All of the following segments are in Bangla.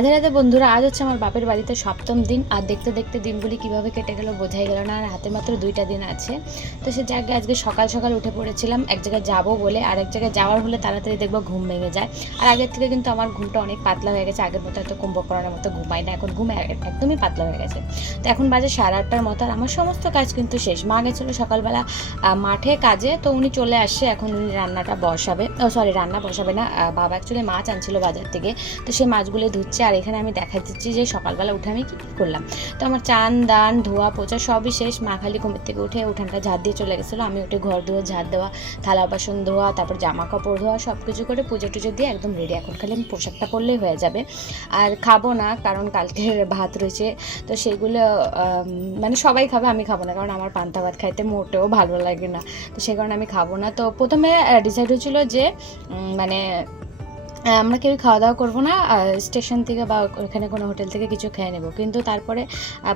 রাধে রাধে বন্ধুরা, আজ হচ্ছে আমার বাপের বাড়িতে সপ্তম দিন, আর দেখতে দেখতে দিনগুলি কীভাবে কেটে গেল বোঝাই গেল না, আর হাতে মাত্র দুইটা দিন আছে। তো সে জায়গায় আজকে সকাল সকাল উঠে পড়েছিলাম, এক জায়গায় যাব বলে, আর এক জায়গায় যাওয়ার হলে তাড়াতাড়ি দেখব ঘুম ভেঙে যায়। আর আগের থেকে কিন্তু আমার ঘুমটা অনেক পাতলা হয়ে গেছে, আগের মতো এত কুম্ভকরণের মতো ঘুমাই না, এখন ঘুম একদমই পাতলা হয়ে গেছে। তো এখন বাজে সাড়ে আটটার মতো, আর আমার সমস্ত কাজ কিন্তু শেষ। মা গেছিল সকালবেলা মাঠে কাজে, তো উনি চলে আসছে, এখন উনি রান্নাটা বসাবে, ও সরি রান্না বসাবে না বাবা অ্যাকচুয়ালি মাছ আনছিল বাজার থেকে, তো সেই মাছগুলো ধুচ্ছে আর এখানে আমি দেখা দিচ্ছি যে সকালবেলা উঠে আমি কী করলাম। তো আমার চান, দান, ধোয়া পোচা সবই শেষ। মা খালি ঘুমের থেকে উঠে উঠানটা ঝাড় দিয়ে চলে গেছিল। আমি উঠে ঘর ধোয়া, ঝাড় দেওয়া, থালা, বাসন ধোয়া, তারপর জামা কাপড় ধোয়া সব কিছু করে পুজো টুজো দিয়ে একদম রেডি এখন খালি আমি পোশাকটা পরলেই হয়ে যাবে। আর খাব না, কারণ কালকে ভাত রয়েছে। তো সেগুলো মানে সবাই খাবে, আমি খাব না। কারণ আমার পান্তা ভাত খাইতে মোটেও ভালো লাগে না। তো সেই কারণে আমি খাব না। তো প্রথমে ডিসাইড হয়েছিল যে মানে আমরা কেউ খাওয়া দাওয়া করব না স্টেশন থেকে বা ওখানে কোনো হোটেল থেকে কিছু খেয়ে নেব। কিন্তু তারপরে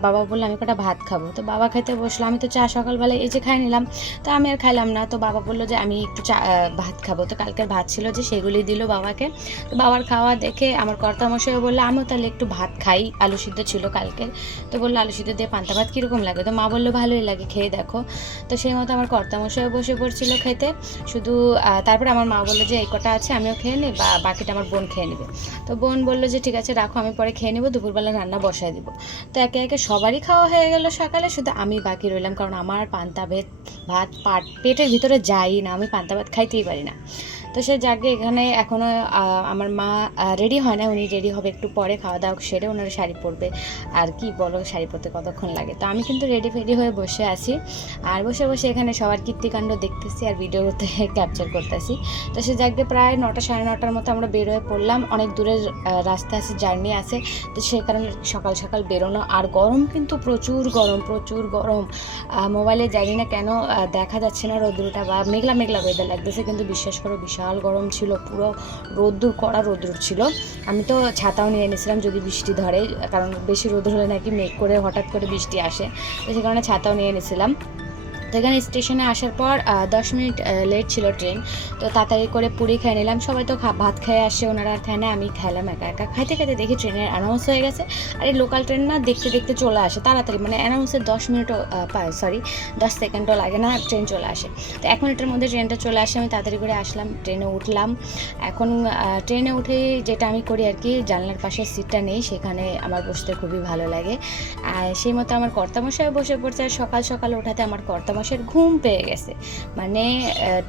বাবা বলল, আমি কটা ভাত খাব? তো বাবা খেতে বসল, আমি তো চা সকালবেলা এই যে খাই নিলাম, তো আমি আর খাইলাম না। তো বাবা বলল যে, আমি একটু চা ভাত খাব। তো কালকের ভাত ছিল যে, সেগুলি দিল বাবাকে। তো বাবার খাওয়া দেখে আমার কর্তামশাইও বলল, আমিও তাহলে একটু ভাত খাই। আলু সিদ্ধ ছিল কালকের। তো বলল, আলু সিদ্ধ দিয়ে পান্তা ভাত কীরকম লাগে? তো মা বলল, ভালোই লাগে, খেয়ে দেখো। তো সেই মতো আমার কর্তামশাইও বসে পড়ছিল খেতে। শুধু তারপরে আমার মা বলল যে, এই কটা আছে, আমিও খেয়ে নিই বা বাকিটা আমার বোন খেয়ে নেবে। তো বোন বলল যে, ঠিক আছে, রাখো, আমি পরে খেয়ে নেব, দুপুরবেলা রান্না বসাই দিব। তো একে একে সবারই খাওয়া হয়ে গেল সকালে, শুধু আমি বাকি রইলাম, কারণ আমার পান্তা ভাত ভাত, পাট, পেটের ভিতরে যাই না, আমি পান্তা ভাত খাইতেই পারি না। তো সে যাকে এখানে এখনও আমার মা রেডি হয় না। উনি রেডি হবে একটু পরে, খাওয়া দাওয়া সেরে ওনারা শাড়ি পরবে। আর কি বলো, শাড়ি পরতে কতক্ষণ লাগে? তো আমি কিন্তু রেডি ফেডি হয়ে বসে আছি। আর বসে বসে এখানে সবার কীর্তিকাণ্ড দেখতেছি আর ভিডিওতে ক্যাপচার করতেছি। তো সে যাকে প্রায় নটা, সাড়ে নটার মতো আমরা বের হয়ে পড়লাম। অনেক দূরের রাস্তা আছে জার্নি আছে। তো সেই কারণে সকাল সকাল বেরোনো। আর গরম কিন্তু প্রচুর গরম প্রচুর গরম। মোবাইলে জানি না কেন দেখা যাচ্ছে না রোদ্রুটা বা মেঘলা মেঘলা ওয়েদার লাগতেছে। কিন্তু বিশ্বাস করো, বিশাল গরম ছিল, পুরো রোদ্দুর, কড়া রোদ্দুর ছিল। আমি তো ছাতাও নিয়ে এনেছিলাম যদি বৃষ্টি ধরে, কারণ বেশি রোদ হলে নাকি মেঘ করে হঠাৎ করে বৃষ্টি আসে। তো সে কারণে ছাতাও নিয়ে নিয়েছিলাম তো স্টেশনে আসার পর দশ মিনিট লেট ছিল ট্রেন তো তাড়াতাড়ি করে পুরি খেয়ে নিলাম। সবাই তো ভাত খেয়ে আসে, ওনারা খায় না, আমি খেলাম একা একা। খাইতে খাইতে দেখি ট্রেনের অ্যানাউন্স হয়ে গেছে। আর এই লোকাল ট্রেন না, দেখতে দেখতে চলে আসে, তাড়াতাড়ি। মানে অ্যানাউন্সের দশ মিনিটও সরি দশ সেকেন্ডও লাগে না ট্রেন চলে আসে। তো এক মিনিটের মধ্যে ট্রেনটা চলে আসে, আমি তাড়াতাড়ি করে আসলাম ট্রেনে উঠলাম। এখন ট্রেনে উঠে যেটা আমি করি আর কি, জানলার পাশে সিটটা নেই, সেখানে আমার বসতে খুবই ভালো লাগে। সেই মতো আমার কর্তামশাই বসে পড়ছে, আর সকাল সকাল ওঠাতে আমার কর্তামশাইয়ের ঘুম পেয়ে গেছে। মানে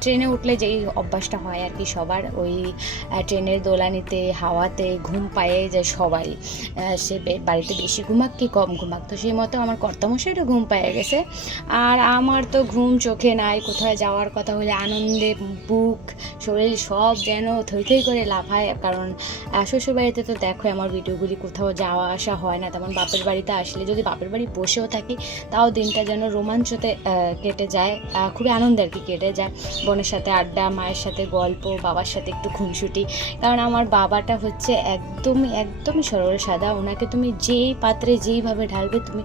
ট্রেনে উঠলে যেই অভ্যাসটা হয় আর কি সবার, ওই ট্রেনের দোলানিতে, হাওয়াতে ঘুম পায়ে যায় সবাই। সে বাড়িতে বেশি ঘুমাক কি কম ঘুমাক? তো সেই মতো আমার কর্তামশাইরও ঘুম পেয়ে গেছে। আর আমার তো ঘুম চোখে নাই কোথাও যাওয়ার কথা হলে আনন্দে বুক, শরীর সব যেন থই থই করে লাফায়। কারণ শ্বশুরবাড়িতে তো দেখো আমার ভিডিওগুলি, কোথাও যাওয়া আসা হয় না। তেমন বাপের বাড়িতে আসলে যদি বাপের বাড়ি বসেও থাকি, তাও দিনটা যেন রোমাঞ্চতে কেটে যায়। খুবই আনন্দ আর কি কেটে যায়। বোনের সাথে আড্ডা, মায়ের সাথে গল্প, বাবার সাথে একটু খুনসুটি। কারণ আমার বাবাটা হচ্ছে একদমই একদমই সরল, সাদা। ওনাকে তুমি যেই পাত্রে যেইভাবে ঢালবে, তুমি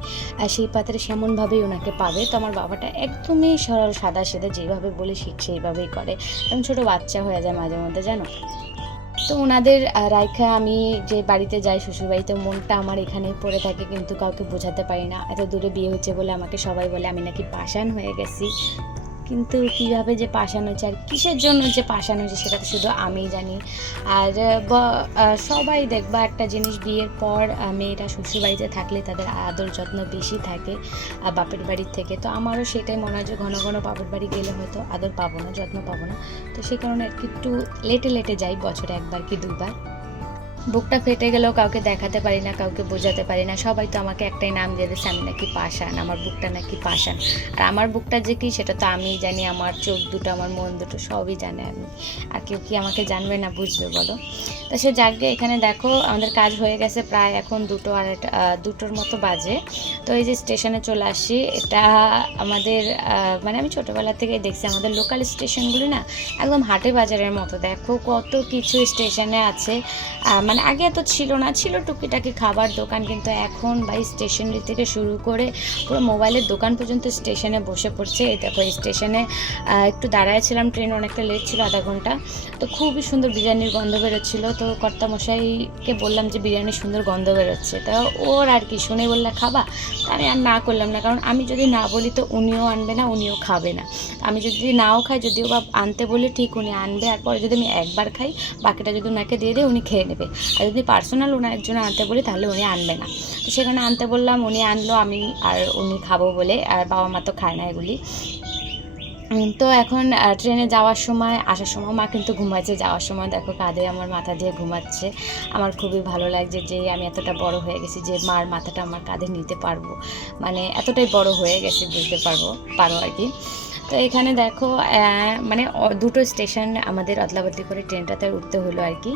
সেই পাত্রে সেমনভাবেই ওনাকে পাবে। তো আমার বাবাটা একদমই সরল, সাদা, সেদা যেভাবে বলে ঠিক সেইভাবেই করে। এবং ছোটো বাচ্চা হয়ে যায় মাঝে মধ্যে, জানো? তো ওনাদের রাইখা আমি যে বাড়িতে যাই, শ্বশুরবাড়িতে মনটা আমার এখানে পড়ে থাকে, কিন্তু কাউকে বোঝাতে পারি না। এত দূরে বিয়ে হচ্ছে বলে আমাকে সবাই বলে, আমি নাকি পাশান হয়ে গেছি। কিন্তু কীভাবে যে পাষাণ হয়েছে আর কিসের জন্য যে পাষাণ হয়েছে সেটা তো শুধু আমিই জানি। আর সবাই দেখবা একটা জিনিস, বিয়ের পর মেয়েরা শ্বশুরবাড়িতে থাকলে তাদের আদর যত্ন বেশি থাকে বাপের বাড়ির থেকে। তো আমারও সেটাই মনে হয় যে ঘন ঘন বাপের বাড়ি গেলে হয়তো আদর পাবো না, যত্ন পাবো না। তো সেই কারণে একটু লেটে লেটে যাই, বছরে একবার কি দুইবার। বুকটা ফেটে গেলেও কাউকে দেখাতে পারি না, কাউকে বোঝাতে পারি না। সবাই তো আমাকে একটাই নাম দিয়ে দিচ্ছে আমি নাকি পাশান আমার বুকটা নাকি পাশান আর আমার বুকটা যে কি, সেটা তো আমিই জানি, আমার চোখ দুটো, আমার মন দুটো, সবই জানে আমি। আর কেউ কি আমাকে জানবে না, বুঝবে বলো? তো সে যাকে এখানে দেখো, আমাদের কাজ হয়ে গেছে প্রায় এখন দুটো আর দুটোর মতো বাজে। তো এই যে স্টেশনে চলে আসি, এটা আমাদের মানে আমি ছোটোবেলা থেকে দেখছি, আমাদের লোকাল স্টেশনগুলি না একদম হাটে বাজারের মতো। দেখো কত কিছু স্টেশনে আছে। মানে আগে এত ছিল না, ছিল টুকিটাকি খাবার দোকান, কিন্তু এখন ভাই স্টেশনারি থেকে শুরু করে পুরো মোবাইলের দোকান পর্যন্ত স্টেশনে বসে পড়ছে। এই দেখো স্টেশনে একটু দাঁড়ায় ছিলাম ট্রেন অনেকটা লেট ছিল, আধা ঘণ্টা। তো খুবই সুন্দর বিরিয়ানির গন্ধ বেরোচ্ছিলো। তো কর্তামশাইকে বললাম যে বিরিয়ানির সুন্দর গন্ধ বেরোচ্ছে। তা ওর আর কি, শুনে বললে, খাবা? আমি আর না করলাম না, কারণ আমি যদি না বলি তো উনিও আনবে না, উনিও খাবে না। আমি যদি নাও খাই, যদিও বা আনতে বলি ঠিক উনি আনবে, আর পরে যদি আমি একবার খাই, বাকিটা যদি ওনাকে দিয়ে দিই, উনি খেয়ে নেবে। আর যদি পার্সোনাল ওনার একজন আনতে বলি, তাহলে উনি আনবে না। তো সেখানে আনতে বললাম, উনি আনলো, আমি আর উনি খাব বলে, আর বাবা মা তো খায় না এগুলি। তো এখন ট্রেনে যাওয়ার সময়, আসার সময় মা কিন্তু ঘুমাচ্ছে। যাওয়ার সময় দেখো কাঁধে আমার মাথা দিয়ে ঘুমাচ্ছে। আমার খুবই ভালো লাগছে যে আমি এতটা বড় হয়ে গেছি যে মার মাথাটা আমার কাঁধে নিতে পারব। মানে এতটাই বড় হয়ে গেছে, বুঝতে পারব, পারো আর কি। তো এখানে দেখো মানে দুটো স্টেশন আমাদের অদলাবদলি করে ট্রেনটাতে উঠতে হলো আর কি।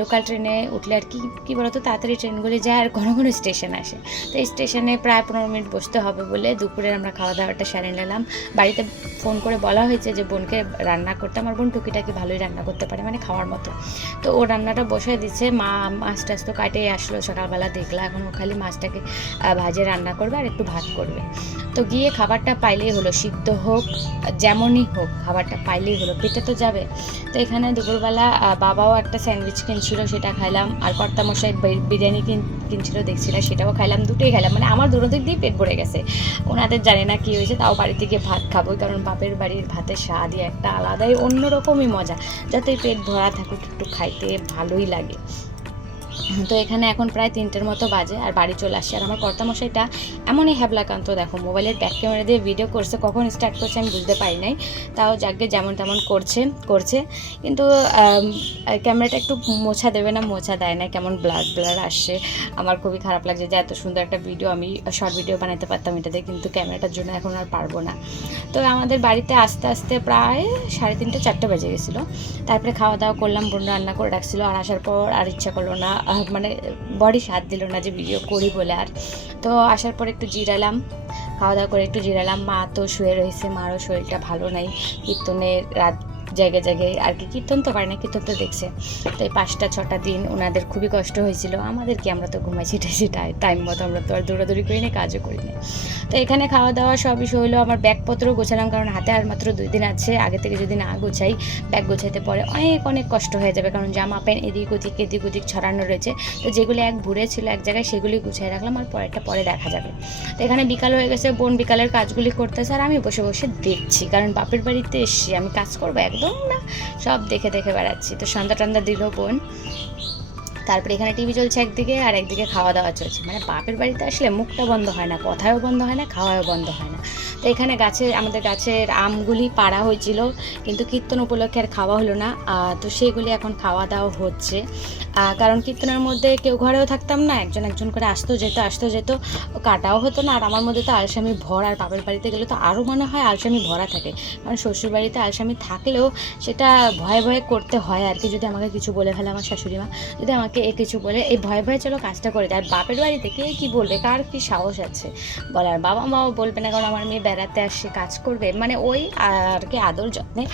লোকাল ট্রেনে উঠলে আর কি, কী বলতো, তাড়াতাড়ি ট্রেনগুলি যায় আর ঘন ঘন স্টেশন আসে। তো এই স্টেশনে প্রায় পনেরো মিনিট বসতে হবে বলে দুপুরে আমরা খাওয়া দাওয়াটা সেরে নিলাম। বাড়িতে ফোন করে বলা হয়েছে যে, বোনকে রান্না করতে, আমার বোন টুকিটাকি ভালোই রান্না করতে পারে মানে খাওয়ার মতো। তো ও রান্নাটা বসে দিচ্ছে, মা, মাছ টাছ তো কাটে আসলো, সকালবেলা দেখলা, এখন ও খালি মাছটাকে ভাজে রান্না করবে আর একটু ভাত করবে। তো গিয়ে খাবারটা পাইলেই হলো, সিদ্ধ হোক যেমনই হোক, খাবারটা পাইলেই হলো, পেটে তো যাবে। তো এখানে দুপুরবেলা বাবাও একটা স্যান্ডউইচ কিনছিল, সেটা খাইলাম। আর কর্তামশাই বিরিয়ানি কিন, কিনছিল, দেখছিল, সেটাও খাইলাম, দুটোই খাইলাম। মানে আমার দুটো দিক দিয়েই পেট ভরে গেছে। ওনাদের জানি না কী হয়েছে, তাও বাড়ি থেকে ভাত খাব কারণ বাপের বাড়ির ভাতের স্বাদই একটা আলাদাই, অন্যরকমই মজা। যাতে পেট ভরা থাকুক, একটু খাইতে ভালোই লাগে। তো এখানে এখন প্রায় তিনটের মতো বাজে আর বাড়ি চলে আসছে। আর আমার কর্তামশাইটা এমনই হ্যাবলাকান্ত দেখো, মোবাইলের ব্যাক ক্যামেরা দিয়ে ভিডিও করছে, কখন স্টার্ট করছে আমি বুঝতে পারি নাই। তাও যাকে যেমন তেমন করছে করছে। কিন্তু ক্যামেরাটা একটু মোছা দেবে না, মোছা দেয় না। কেমন ব্লার ব্লার আসছে। আমার খুবই খারাপ লাগছে যে এত সুন্দর একটা ভিডিও আমি শর্ট ভিডিও বানাতে পারতাম এটাতে, কিন্তু ক্যামেরাটার জন্য এখন আর পারব না। তো আমাদের বাড়িতে আস্তে আস্তে প্রায় সাড়ে তিনটে, চারটে বেজে গেছিল। তারপরে খাওয়া দাওয়া করলাম, বোন রান্না করে রাখছিলো। আর আসার পর আর ইচ্ছা করল না মানে বডি সাথ দিল না যে ভিডিও করি বলে আর। তো আসার পর একটু জিরালাম, খাওয়া দাওয়া করে একটু জিরালাম। মা তো শুয়ে রয়েছে, মারও শরীরটা ভালো নাই। কীর্তনের রাত জায়গায় জায়গায় আর কি কীর্তন তো করে না, কীর্তন তো দেখছে। তো এই পাঁচটা, ছটা দিন ওনাদের খুবই কষ্ট হয়েছিল। আমাদের কি আমরা তো ঘুমাই ছিটে ছিটাই টাইম মতো আমরা তো আর দৌড়াদৌড়ি করি না কাজও করি না তো এখানে খাওয়া দাওয়া সবই হলো, আমার ব্যাগপত্র গোছালাম, কারণ হাতে আর মাত্র দুই দিন আছে। আগে থেকে যদি না গোছাই, ব্যাগ গোছাইতে পরে অনেক অনেক কষ্ট হয়ে যাবে, কারণ জামা, প্যান্ট এদিক ওদিক এদিক ওদিক ছড়ানো রয়েছে। তো যেগুলি এক ভুরে ছিল এক জায়গায় সেগুলি গুছিয়ে রাখলাম, আর পরেরটা পরে দেখা যাবে। তো এখানে বিকাল হয়ে গেছে, বোন বিকালের কাজগুলি করতেছে, আর আমি বসে বসে দেখছি, কারণ বাপের বাড়িতে এসছি, আমি কাজ করব একদম না? সব দেখে দেখে বেড়াচ্ছি। তো সন্ধ্যা টান্দা দিল বোন। তারপরে এখানে টিভি চলছে একদিকে আর একদিকে খাওয়া দাওয়া চলছে। মানে বাপের বাড়িতে আসলে মুখটা বন্ধ হয় না কথাও বন্ধ হয় না খাওয়াও বন্ধ হয় না। তো এখানে গাছের আমাদের গাছের আমগুলি পাড়া হয়েছিল, কিন্তু কীর্তন উপলক্ষে আর খাওয়া হলো না। তো সেগুলি এখন খাওয়া দাওয়া হচ্ছে। কারণ কীর্তনের মধ্যে কেউ ঘরেও থাকতাম না, একজন একজন করে আসতো, যেত আসতো, যেত, কাটাও হতো না। আর আমার মধ্যে তো আলসামি ভর, আর বাপের বাড়িতে গেলে তো আরও মনে হয় আলসামি ভরা থাকে। কারণ শ্বশুর বাড়িতে আলসামি থাকলেও সেটা ভয়ে ভয়ে করতে হয় আর কি, যদি আমাকে কিছু বলে ফেলে আমার শাশুড়ি মা যদি আমাকে এ কিছু বলে, এই ভয়ে ভয়ে চলো কাজটা করে আর বাপের বাড়িতে কে কী বলবে? কার কী সাহস আছে? বলার বাবা মাও বলবে না, কারণ আমার মেয়ে বেড়াতে আসছে কাজ করবে। মানে ওই আর কি আদর যত্নে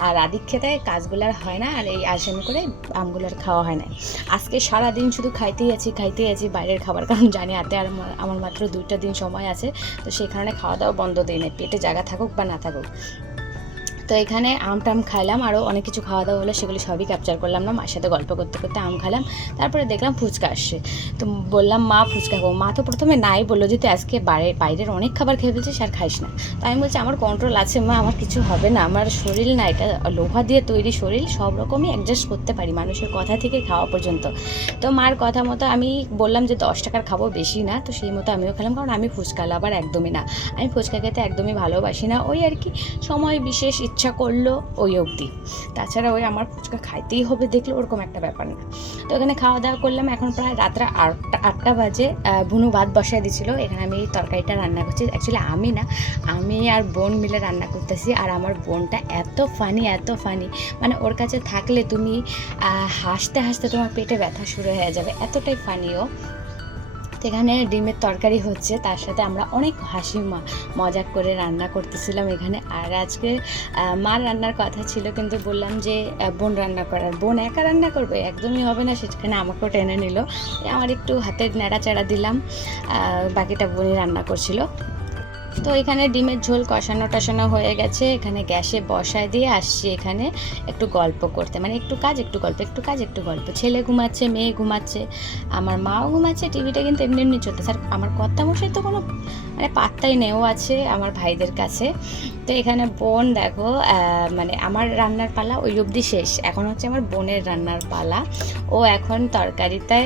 আর আদিক্ষেতে কাজগুলো আর হয় না, আর এই আসামি করে আমগুলো আর খাওয়া হয় না। আজকে সারা দিন শুধু খাইতেই আছি খাইতেই আছি বাইরের খাবার, কারণ জানি হাতে আর আমার- মাত্র দুইটা দিন সময় আছে, তো কারণে খাওয়া দাওয়া বন্ধ দিই না, পেটে জায়গা থাকুক বা না থাকুক। তো এখানে আম টাম খাইলাম আরও অনেক কিছু খাওয়া দাওয়া হলো, সেগুলো সবই ক্যাপচার করলাম না মার সাথে গল্প করতে করতে আম খাইলাম। তারপরে দেখলাম ফুচকা আসছে। তো বললাম, মা, ফুচকা খাব। মা তো প্রথমে নাই, বলল যে, তুই আজকে বাইরে বাইরের অনেক খাবার খেয়ে ফেলছিস আর খাইস না। তো আমি বলছি, আমার কন্ট্রোল আছে, মা, আমার কিছু হবে না, আমার শরীর না, এটা লোহা দিয়ে তৈরি শরীর, সব রকমই অ্যাডজাস্ট করতে পারি মানুষের কথা থেকে খাওয়া পর্যন্ত। তো মার কথা মতো আমি বললাম যে, দশ টাকার খাব বেশি না। তো সেই মতো আমিও খেলাম, কারণ আমি ফুচকা আবার একদমই না। আমি ফুচকা খেতে একদমই ভালোবাসি না। ওই আর কি, সময় বিশেষ ইচ্ছা করল ওই অবধি। তাছাড়া ওই আমার ফুচকা খাইতেই হবে দেখলে ওরকম একটা ব্যাপার না। তো এখানে খাওয়া দাওয়া করলাম, এখন প্রায় রাত্রে আটটা আটটা বাজে বুনু ভাত বসায় দিছিল, এখানে আমি তরকারিটা রান্না করছি। অ্যাকচুয়ালি আমি না, আমি আর বোন মিলে রান্না করতেছি আর আমার বোনটা এত ফানি এত ফানি মানে ওর কাছে থাকলে তুমি হাসতে হাসতে তোমার পেটে ব্যথা শুরু হয়ে যাবে। এতটাই ফানি ও। তো এখানে ডিমের তরকারি হচ্ছে, তার সাথে আমরা অনেক হাসি মজা করে রান্না করতেছিলাম এখানে। আর আজকে মা রান্নার কথা ছিল, কিন্তু বললাম যে বোন রান্না করার। বোন একা রান্না করবে? একদমই হবে না, সেখানে আমাকেও টেনে নিল। আমার একটু হাতের নেড়াচাড়া দিলাম বাকিটা বোনই রান্না করছিল। তো এখানে ডিমের ঝোল কষানো টষানো হয়ে গেছে। এখানে গ্যাসে বসায় দিয়ে আসছি এখানে একটু গল্প করতে। মানে একটু কাজ, একটু গল্প, একটু কাজ, একটু গল্প। ছেলে ঘুমাচ্ছে, মেয়ে ঘুমাচ্ছে, আমার মাও ঘুমাচ্ছে, টিভিটা কিন্তু এমনি এমনি চলতেছে আর আমার কর্তা মশাই তো কোনো মানে পাত্তাই নেই, ও আছে আমার ভাইদের কাছে। তো এখানে বোন দেখো মানে আমার রান্নার পালা ওই অবধি শেষ। এখন হচ্ছে আমার বোনের রান্নার পালা। ও এখন তরকারিতে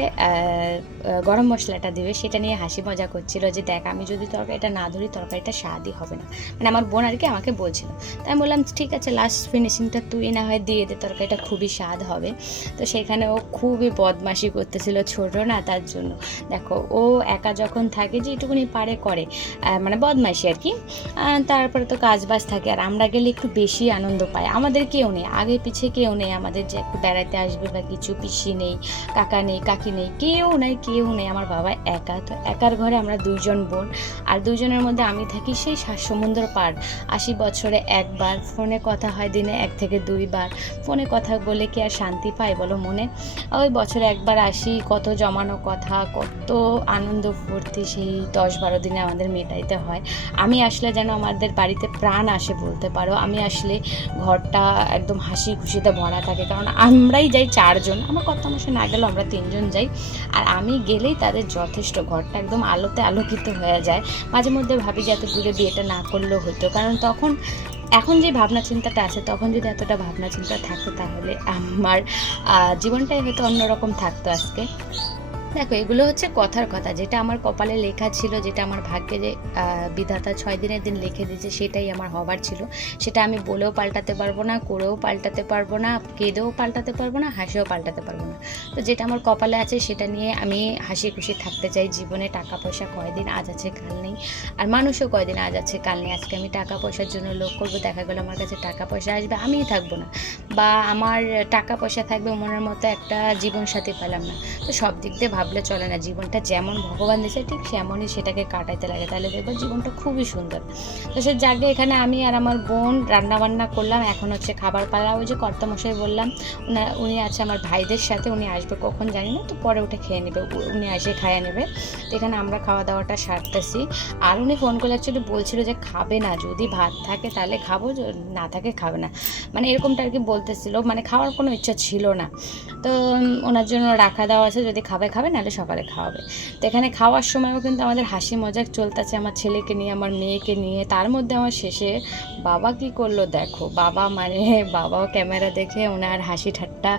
গরম মশলাটা দিবে। সেটা নিয়ে হাসি মজা করছিল যে, দেখ, আমি যদি তরকারিটা না ধরি তরকারিটা স্বাদই হবে না। মানে আমার বোন আর কি আমাকে বলছিল। তাই আমি বললাম, ঠিক আছে লাস্ট ফিনিশিংটা তুই না হয় দিয়ে দে তরকারিটা খুবই স্বাদ হবে। তো সেখানে ও খুবই বদমাশি করতেছিল ছোট না, তার জন্য। দেখো, ও একা যখন থাকে যেটুকুনি পারে করে মানে বদমাশি আর কি। তারপরে তো কাজ বাজ থাকে, আর আমরা গেলে একটু বেশি আনন্দ পাই। আমাদের কেউ নেই, আগে পিছে কেউ নেই, আমাদের যে একটু বেড়াতে আসবে বা কিছু, পিসি নেই, কাকা নেই, কাকি নেই, কেউ নাই, কেউ নেই। আমার বাবা একা, তো একার ঘরে আমরা দুইজন বোন, আর দুজনের মধ্যে আমি থাকি সেই সমুদ্র পার। আশি বছরে একবার, ফোনে কথা হয় দিনে এক থেকে দুইবার। ফোনে কথা বলে কি আর শান্তি পাই বলো মনে? ওই বছরে একবার আসি, কত জমানো কথা, কত আনন্দ ফুর্তি, সেই দশ বারো দিনে আমাদের মেটাইতে হয়। আমি আসলে যেন আমাদের বাড়িতে প্রাণ আসে বলতে পারো। আমি আসলে ঘরটা একদম হাসি খুশিতে ভরা থাকে। কারণ আমরাই যাই চারজন, আমার কত মাসে না গেলেও আমরা তিনজন যাই। আর আমি গেলেই তাদের যথেষ্ট, ঘরটা একদম আলোতে আলোকিত হয়ে যায়। মাঝে মধ্যে ভাবি যে এত দূরে বিয়েটা না করলেও হতো। কারণ তখন, এখন যে ভাবনা চিন্তাটা আছে, তখন যদি এতটা ভাবনা চিন্তা থাকতো তাহলে আমার জীবনটাই হয়তো অন্যরকম থাকতো আজকে। দেখো, এগুলো হচ্ছে কথার কথা। যেটা আমার কপালে লেখা ছিল, যেটা আমার ভাগ্যে যে বিধাতা ছয় দিনের দিন লিখে দিয়েছে, সেটাই আমার হবার ছিল। সেটা আমি বলেও পাল্টাতে পারব না, করেও পাল্টাতে পারব না, কেঁদেও পাল্টাতে পারব না, হাসিও পাল্টাতে পারব না। তো যেটা আমার কপালে আছে, সেটা নিয়ে আমি হাসি খুশি থাকতে চাই জীবনে। টাকা পয়সা কয়দিন, আজ আছে, কাল নেই। আর মানুষও কয়দিন, আজ আছে, কাল নেই। আজকে আমি টাকা পয়সার জন্য লোক করব, দেখা গেলো আমার কাছে টাকা পয়সা আসবে, আমিই থাকব না। বা আমার টাকা পয়সা থাকবে, মনের মতো একটা জীবন সাথী পেলাম না। তো সব দিক দিয়ে ভাবলে চলে না। জীবনটা যেমন ভগবান দিয়েছে, ঠিক সেমনই সেটাকে কাটাইতে লাগে। তাহলে দেখব জীবনটা খুবই সুন্দর। তো সে জাগে এখানে আমি আর আমার বোন রান্নাবান্না করলাম, এখন হচ্ছে খাবার পালা। ওই যে কর্তামশাই বললাম, উনা- আছে আমার ভাইদের সাথে, উনি আসবে কখন জানি না, তো পরে উঠে খেয়ে নেবে। উনি এসে খাইয়ে নেবে। তো এখানে আমরা খাওয়া দাওয়াটা সারতেছি। আর উনি ফোন করে অ্যাকচুয়ালি বলছিল যে খাবে না, যদি ভাত থাকে তাহলে খাব না থাকে খাবে না। মানে এরকমটা আর কি বলতেছিল। মানে খাওয়ার কোনো ইচ্ছা ছিল না। তো ওনার জন্য রাখা দেওয়া আছে, যদি খাবে খাবে নাহলে সকালে খাওয়াবে। তো এখানে খাওয়ার সময়ও কিন্তু আমাদের হাসি মজাক চলতেছে। আমার ছেলেকে নিয়ে, আমার মেয়েকে নিয়ে। তার মধ্যে আমার শেষে, বাবা কি করল দেখো? বাবা মানে বাবাও ক্যামেরা দেখে ওনার হাসি ঠাট্টা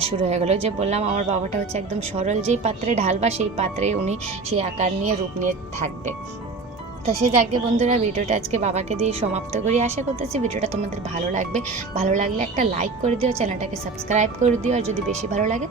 শুরু হয়ে গেলো। যে বললাম, আমার বাবাটা হচ্ছে একদম সরল। যেই পাত্রে ঢালবা, সেই পাত্রে উনি সেই আকার নিয়ে রূপ নিয়ে থাকবে। তো সে যাকে বন্ধুরা, ভিডিওটা আজকে বাবাকে দিয়ে সমাপ্ত করি। আশা করতেছি ভিডিওটা তোমাদের ভালো লাগবে। ভালো লাগলে একটা লাইক করে দিও, চ্যানেলটাকে সাবস্ক্রাইব করে দিও। আর যদি বেশি ভালো লাগে